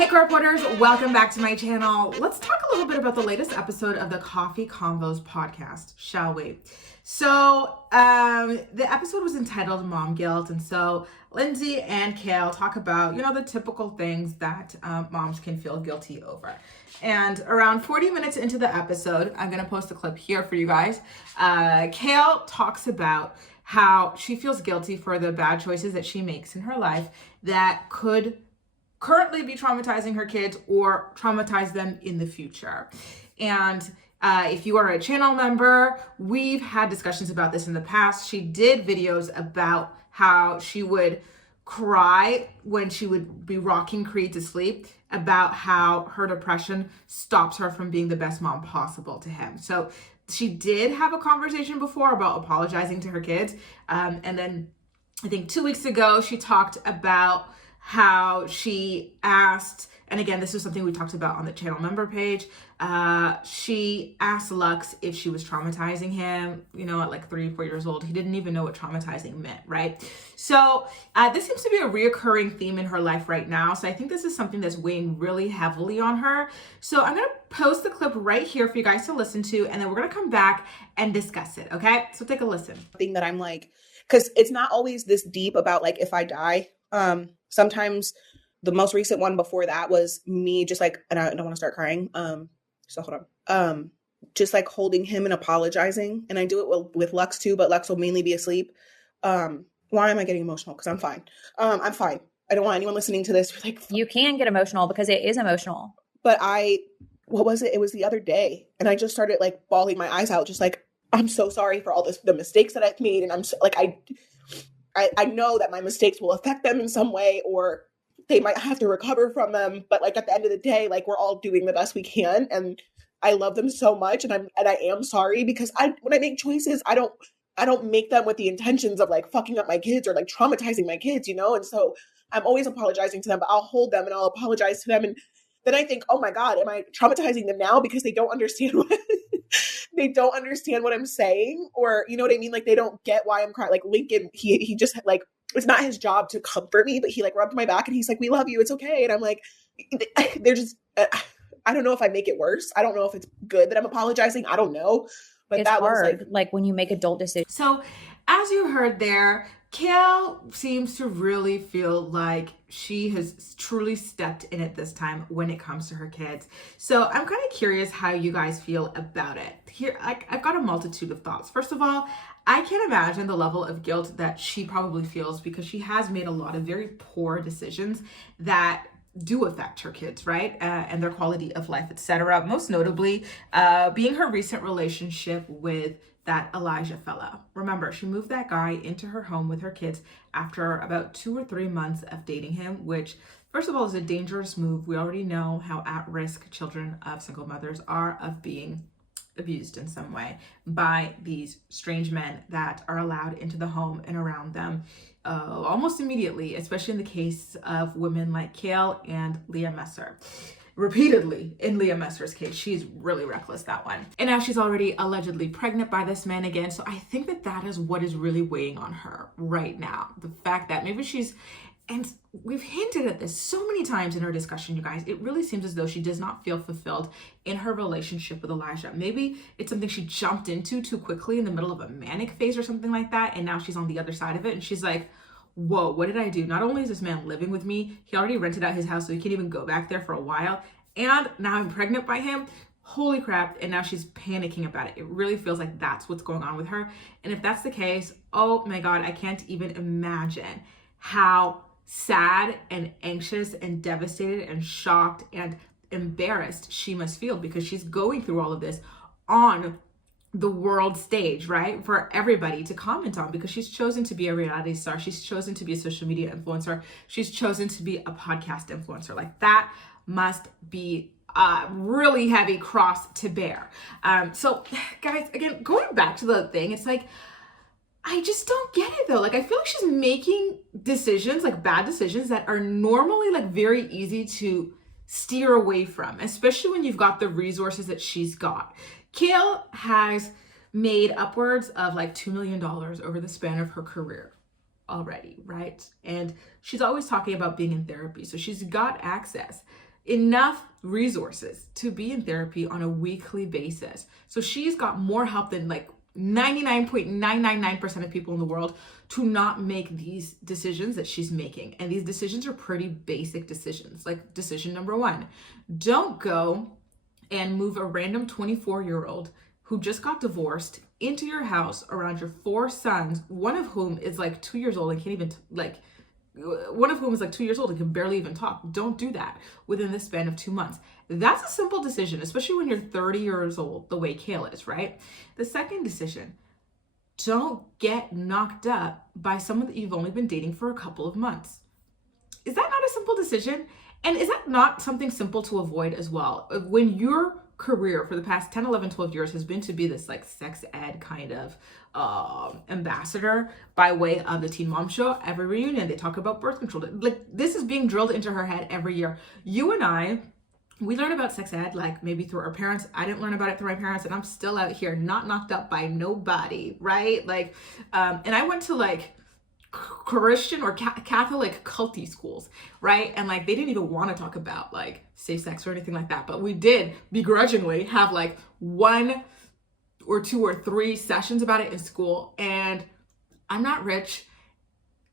Hey reporters, welcome back to my channel. Let's talk a little bit about the latest episode of the Coffee Convos podcast, shall we? So the episode was entitled Mom Guilt, and so Lindsay and Kail talk about, the typical things that moms can feel guilty over. And around 40 minutes into the episode, I'm going to post a clip here for you guys. Kail talks about how she feels guilty for the bad choices that she makes in her life that could currently be traumatizing her kids or traumatize them in the future. And if you are a channel member, we've had discussions about this in the past. She did videos about how she would cry when she would be rocking Creed to sleep, about how her depression stops her from being the best mom possible to him. So she did have a conversation before about apologizing to her kids. And then I think 2 weeks ago, she talked about how she asked, and again, this is something we talked about on the channel member page. She asked Lux if she was traumatizing him, at like 3 or 4 years old. He didn't even know what traumatizing meant, right? So this seems to be a reoccurring theme in her life right now. So I think this is something that's weighing really heavily on her. So I'm going to post the clip right here for you guys to listen to, and then we're going to come back and discuss it, okay? So take a listen. Thing that I'm like, because it's not always this deep about like if I die. Sometimes the most recent one before that was me just like, and I don't want to start crying. So hold on. Just like holding him and apologizing. And I do it with Lux too, but Lux will mainly be asleep. Why am I getting emotional? Because I'm fine. I'm fine. I don't want anyone listening to this. Like, you can get emotional because it is emotional. But what was it? It was the other day. And I just started like bawling my eyes out. Just like, I'm so sorry for all the mistakes that I've made. And I'm so, like, I know that my mistakes will affect them in some way, or they might have to recover from them. But like at the end of the day, like we're all doing the best we can. And I love them so much. And I am sorry because when I make choices, I don't make them with the intentions of like fucking up my kids or like traumatizing my kids, And so I'm always apologizing to them, but I'll hold them and I'll apologize to them. And then I think, oh my God, am I traumatizing them now because they don't understand what I'm saying, or you know what I mean? Like they don't get why I'm crying. Like Lincoln, he just like, it's not his job to comfort me, but he like rubbed my back and he's like, we love you. It's okay. And I'm like, they're just, I don't know if I make it worse. I don't know if it's good that I'm apologizing. I don't know. But it's that hard, was like when you make adult decisions. So as you heard there, Kail seems to really feel like she has truly stepped in it this time when it comes to her kids. So I'm kind of curious how you guys feel about it. Here, I've got a multitude of thoughts. First of all, I can imagine the level of guilt that she probably feels because she has made a lot of very poor decisions that do affect her kids, right? And their quality of life, etc. Most notably, being her recent relationship with that Elijah fella. Remember, she moved that guy into her home with her kids after about 2 or 3 months of dating him, which first of all is a dangerous move. We already know how at risk children of single mothers are of being abused in some way by these strange men that are allowed into the home and around them almost immediately, especially in the case of women like Kail and Leah Messer. Repeatedly in Leah Messer's case, she's really reckless, that one. And now she's already allegedly pregnant by this man again. So I think that is what is really weighing on her right now. The fact that maybe and we've hinted at this so many times in our discussion, you guys, it really seems as though she does not feel fulfilled in her relationship with Elijah. Maybe it's something she jumped into too quickly in the middle of a manic phase or something like that. And now she's on the other side of it. And she's like, whoa, what did I do? Not only is this man living with me, he already rented out his house so he can't even go back there for a while. And now I'm pregnant by him. Holy crap. And now she's panicking about it. It really feels like that's what's going on with her. And if that's the case, oh my God, I can't even imagine how sad and anxious and devastated and shocked and embarrassed she must feel because she's going through all of this on the world stage, right? For everybody to comment on because she's chosen to be a reality star. She's chosen to be a social media influencer. She's chosen to be a podcast influencer. Like that must be a really heavy cross to bear. So guys, again, going back to the thing, it's like, I just don't get it though. Like, I feel like she's making decisions, like bad decisions that are normally like very easy to steer away from, especially when you've got the resources that she's got. Kail has made upwards of like $2 million over the span of her career already, right? And she's always talking about being in therapy. So she's got access enough resources to be in therapy on a weekly basis. So she's got more help than like 99.999% of people in the world to not make these decisions that she's making. And these decisions are pretty basic decisions. Like decision number one, don't go and move a random 24-year-old who just got divorced into your house around your 4 sons, one of whom is like 2 years old and can't even one of whom is like 2 years old and can barely even talk. Don't do that within the span of 2 months. That's a simple decision, especially when you're 30 years old, the way Kail is, right? The second decision, don't get knocked up by someone that you've only been dating for a couple of months. Is that not a simple decision? And is that not something simple to avoid as well? When your career for the past 10, 11, 12 years has been to be this like sex ed kind of ambassador by way of the Teen Mom Show, every reunion, they talk about birth control. Like this is being drilled into her head every year. You and I, we learn about sex ed like maybe through our parents. I didn't learn about it through my parents, and I'm still out here not knocked up by nobody, right? Like, and I went to like Christian or Catholic culty schools, right? And like they didn't even want to talk about like safe sex or anything like that, but we did begrudgingly have like 1 or 2 or 3 sessions about it in school. And I'm not rich,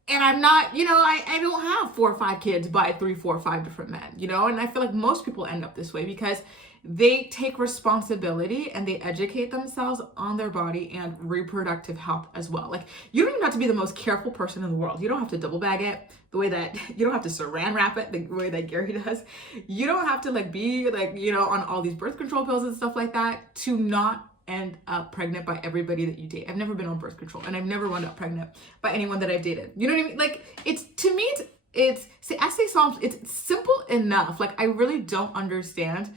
and I'm not, I don't have 4 or 5 kids by 3, 4, 5 different men, and I feel like most people end up this way because they take responsibility and they educate themselves on their body and reproductive health as well. Like you don't even have to be the most careful person in the world. You don't have to double bag it the way that, you don't have to saran wrap it the way that Gary does. You don't have to like be like, on all these birth control pills and stuff like that to not end up pregnant by everybody that you date. I've never been on birth control, and I've never wound up pregnant by anyone that I've dated. You know what I mean? Like it's, to me, it's simple enough. Like I really don't understand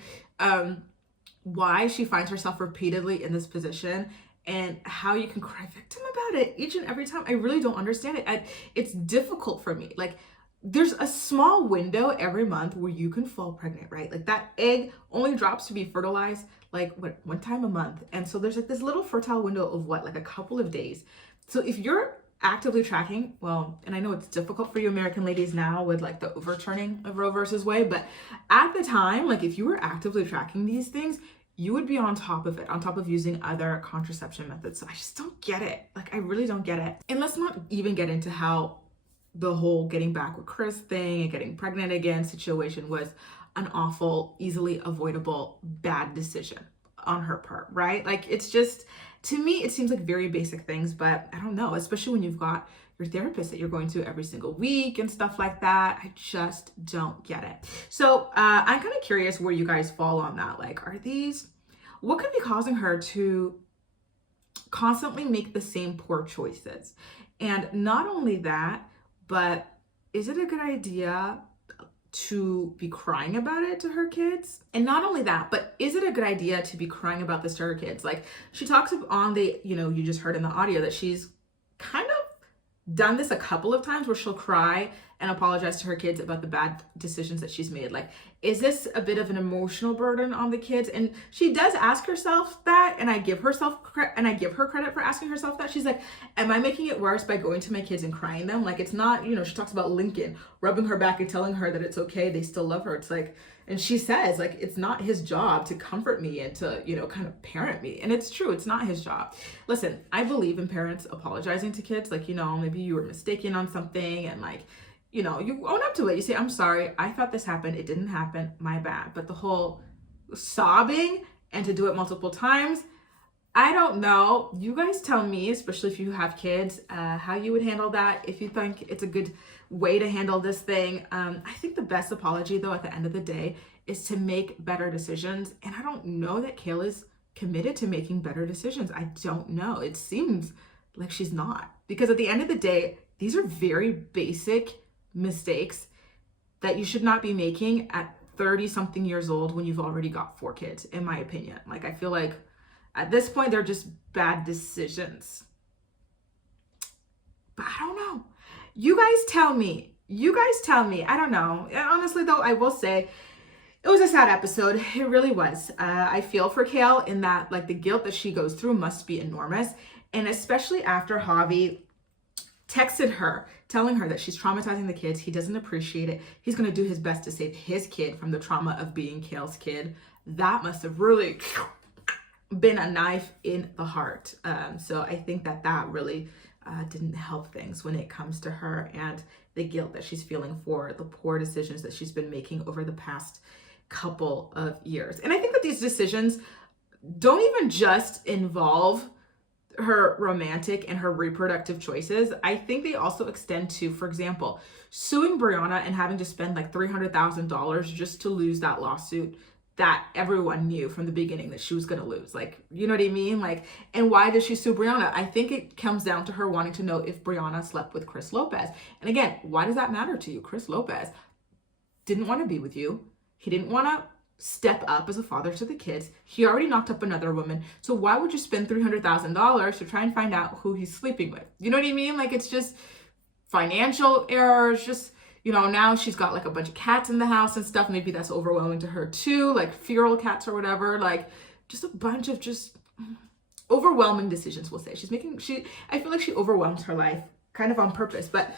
why she finds herself repeatedly in this position and how you can cry victim about it each and every time. I really don't understand it. It's difficult for me. Like there's a small window every month where you can fall pregnant, right? Like that egg only drops to be fertilized like one time a month. And so there's like this little fertile window of like a couple of days. So if you're actively tracking, well, and I know it's difficult for you American ladies now with like the overturning of Roe versus Wade, but at the time, like if you were actively tracking these things, you would be on top of it, on top of using other contraception methods. So I just don't get it. Like I really don't get it. And let's not even get into how the whole getting back with Chris thing and getting pregnant again situation was an awful, easily avoidable, bad decision on her part, right? Like it's just, to me, it seems like very basic things, but I don't know, especially when you've got your therapist that you're going to every single week and stuff like that. I just don't get it. So I'm kind of curious where you guys fall on that. Like, what could be causing her to constantly make the same poor choices? And not only that, but is it a good idea to be crying about it to her kids? And not only that, but is it a good idea to be crying about this to her kids? Like she talks on the, you just heard in the audio that she's kind of done this a couple of times where she'll cry and apologize to her kids about the bad decisions that she's made. Like, is this a bit of an emotional burden on the kids? And she does ask herself that, and I give her credit for asking herself that. She's like, am I making it worse by going to my kids and crying them? Like, it's not, she talks about Lincoln rubbing her back and telling her that it's okay, they still love her. It's like, and she says, like, it's not his job to comfort me and to, kind of parent me. And it's true, it's not his job. Listen, I believe in parents apologizing to kids. Like, maybe you were mistaken on something and like, you own up to it. You say, I'm sorry, I thought this happened. It didn't happen. My bad. But the whole sobbing and to do it multiple times, I don't know. You guys tell me, especially if you have kids, how you would handle that. If you think it's a good way to handle this thing. I think the best apology, though, at the end of the day, is to make better decisions. And I don't know that Kail is committed to making better decisions. I don't know. It seems like she's not. Because at the end of the day, these are very basic mistakes that you should not be making at 30 something years old when you've already got 4 kids, in my opinion. Like, I feel like at this point, they're just bad decisions. But I don't know. You guys tell me. I don't know. And honestly, though, I will say it was a sad episode. It really was. I feel for Kail in that, like, the guilt that she goes through must be enormous. And especially after Javi texted her, telling her that she's traumatizing the kids. He doesn't appreciate it. He's going to do his best to save his kid from the trauma of being Kail's kid. That must have really been a knife in the heart. So I think that really didn't help things when it comes to her and the guilt that she's feeling for the poor decisions that she's been making over the past couple of years. And I think that these decisions don't even just involve her romantic and her reproductive choices. I think they also extend to, for example, suing Brianna and having to spend like $300,000 just to lose that lawsuit that everyone knew from the beginning that she was going to lose. Like, you know what I mean? Like, and why does she sue Brianna? I think it comes down to her wanting to know if Brianna slept with Chris Lopez. And again, why does that matter to you? Chris Lopez didn't want to be with you. He didn't want to step up as a father to the kids. He already knocked up another woman. So why would you spend $300,000 to try and find out who he's sleeping with? You know what I mean? Like, it's just financial errors, just, you know, now she's got like a bunch of cats in the house and stuff. Maybe that's overwhelming to her too, like feral cats or whatever. Like, just a bunch of just overwhelming decisions, we'll say. I feel like she overwhelms her life kind of on purpose. But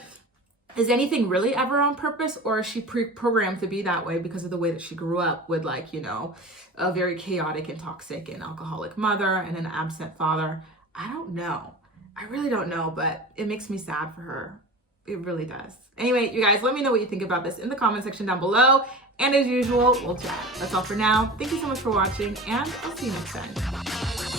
is anything really ever on purpose, or is she pre-programmed to be that way because of the way that she grew up with, like, you know, a very chaotic and toxic and alcoholic mother and an absent father? I don't know. I really don't know, but it makes me sad for her. It really does. Anyway, you guys, let me know what you think about this in the comment section down below. And as usual, we'll chat. That's all for now. Thank you so much for watching, and I'll see you next time.